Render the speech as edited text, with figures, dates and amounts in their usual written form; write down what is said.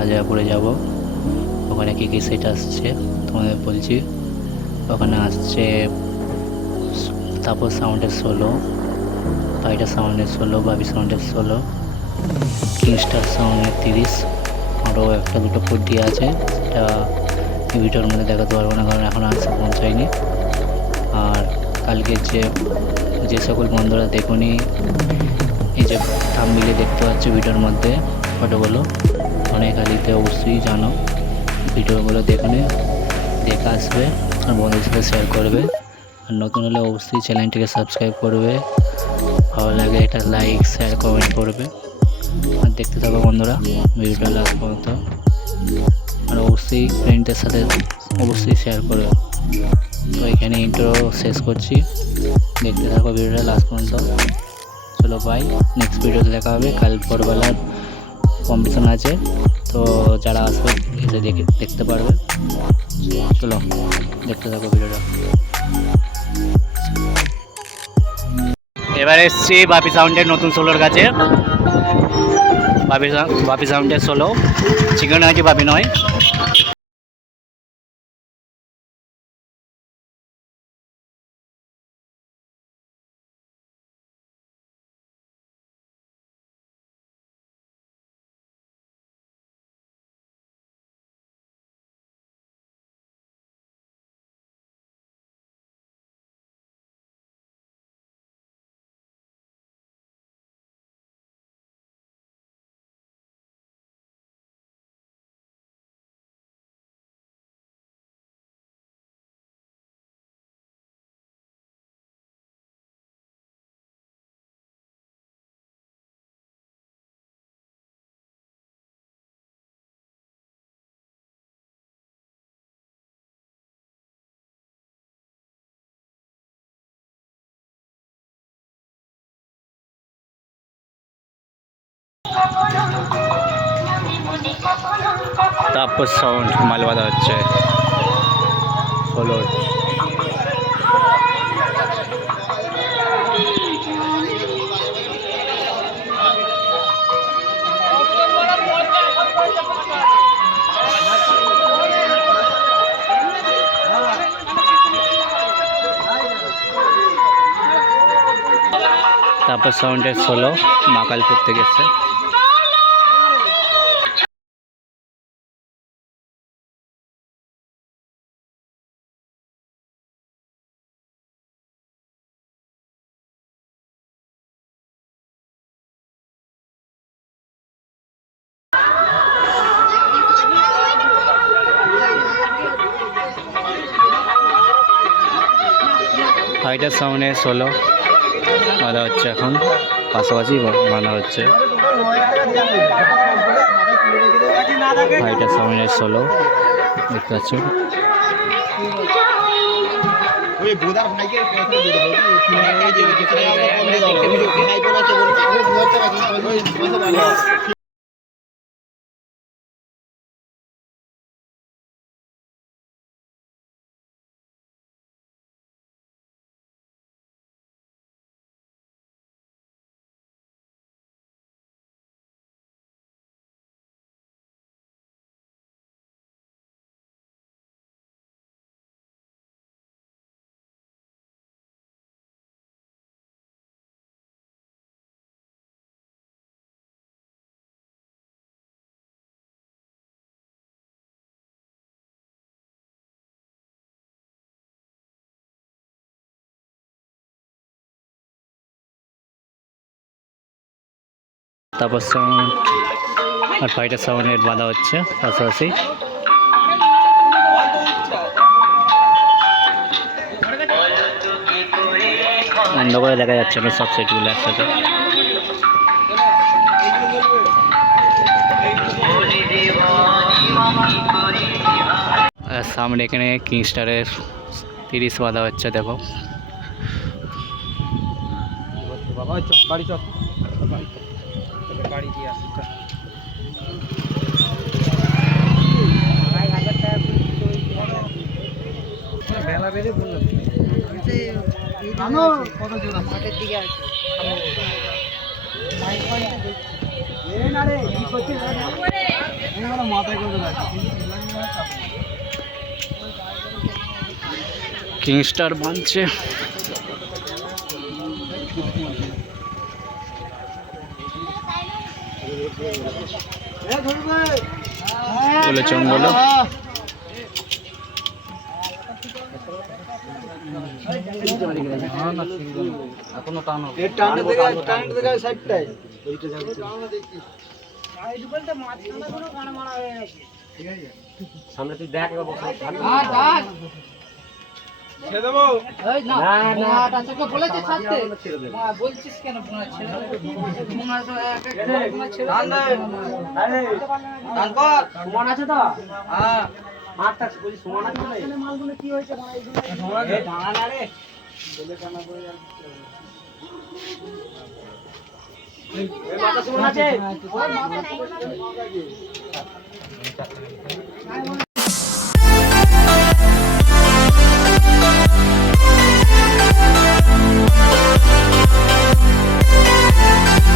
হাজারপুরে যাব। ওখানে কী কী সেট আসছে তোমাদের বলছি। ওখানে আসছে তাপস সাউন্ডের 16, ফাইটার সাউন্ডের 16, বাবি সাউন্ডের 16, কিংস্টার সাউন্ডের 30। আরও একটা দুটো ফুটি আছে, সেটা ভিডিওর মধ্যে দেখাতে পারবো না কারণ এখন আসতে পৌঁছায়নি। আর কালকে যে সকল বন্ধুরা দেখুনি, এই যে থাম্বনেইলে দেখতে পাচ্ছ ভিডিওর মধ্যে ফটোগুলো, অনেকালিতে অবশ্যই জানো ভিডিওগুলো দেখে আসবে আর বন্ধুদের সাথে শেয়ার করবে। আর নতুন হলে অবশ্যই চ্যানেলটিকে সাবস্ক্রাইব করবে, ভালো লাগে এটা লাইক শেয়ার কমেন্ট করবে। আর দেখতে থাকো বন্ধুরা ভিডিওটা লাস্ট পর্যন্ত, আর অবশ্যই ফ্রেন্ডদের সাথে অবশ্যই শেয়ার করবে। তো এখানে ইন্ট্রো শেষ করছি, দেখতে থাকো ভিডিওটা লাস্ট পর্যন্ত। চলো বাই, নেক্সট ভিডিওতে দেখা হবে। কাল ভোরবেলার কম্পিটিশন আছে, তো যারা আসবে এসে দেখতে পারবে। চলো দেখতে থাকো ভিডিওটা। এবার এসছি বাপি সাউন্ডের নতুন 16-র কাছে। বাপি সাউন্ডের 16 চিকেন আছে, বাপি নয়। তাপস সাউন্ড মালবাদা হচ্ছে 16। তাপস সাউন্ডের 16 মাকালপুর থেকে এসছে। ফাইটার সাউন্ডের 16 বাঁধা হচ্ছে, এখন পাশাপাশি বাঁধা হচ্ছে। ফাইটার সাউন্ডের 16 দেখতে পাচ্ছেন। তারপর সাউন্ড আর ফাইটার সাউন্ডের বাঁধা হচ্ছে পাশাপাশি। অন্ধকারে দেখা যাচ্ছে না সব সেটগুলো একসাথে। সামনে এখানে কিংস্টারের 30 বাঁধা হচ্ছে, দেখো। কিংস্টার বাঁধছে। বলে জঙ্গল সামনে তুই দেখ বলছিস কেন সমান আছে তো মাঠটা বলছি সমান আছে কি হয়েছে সমান আছে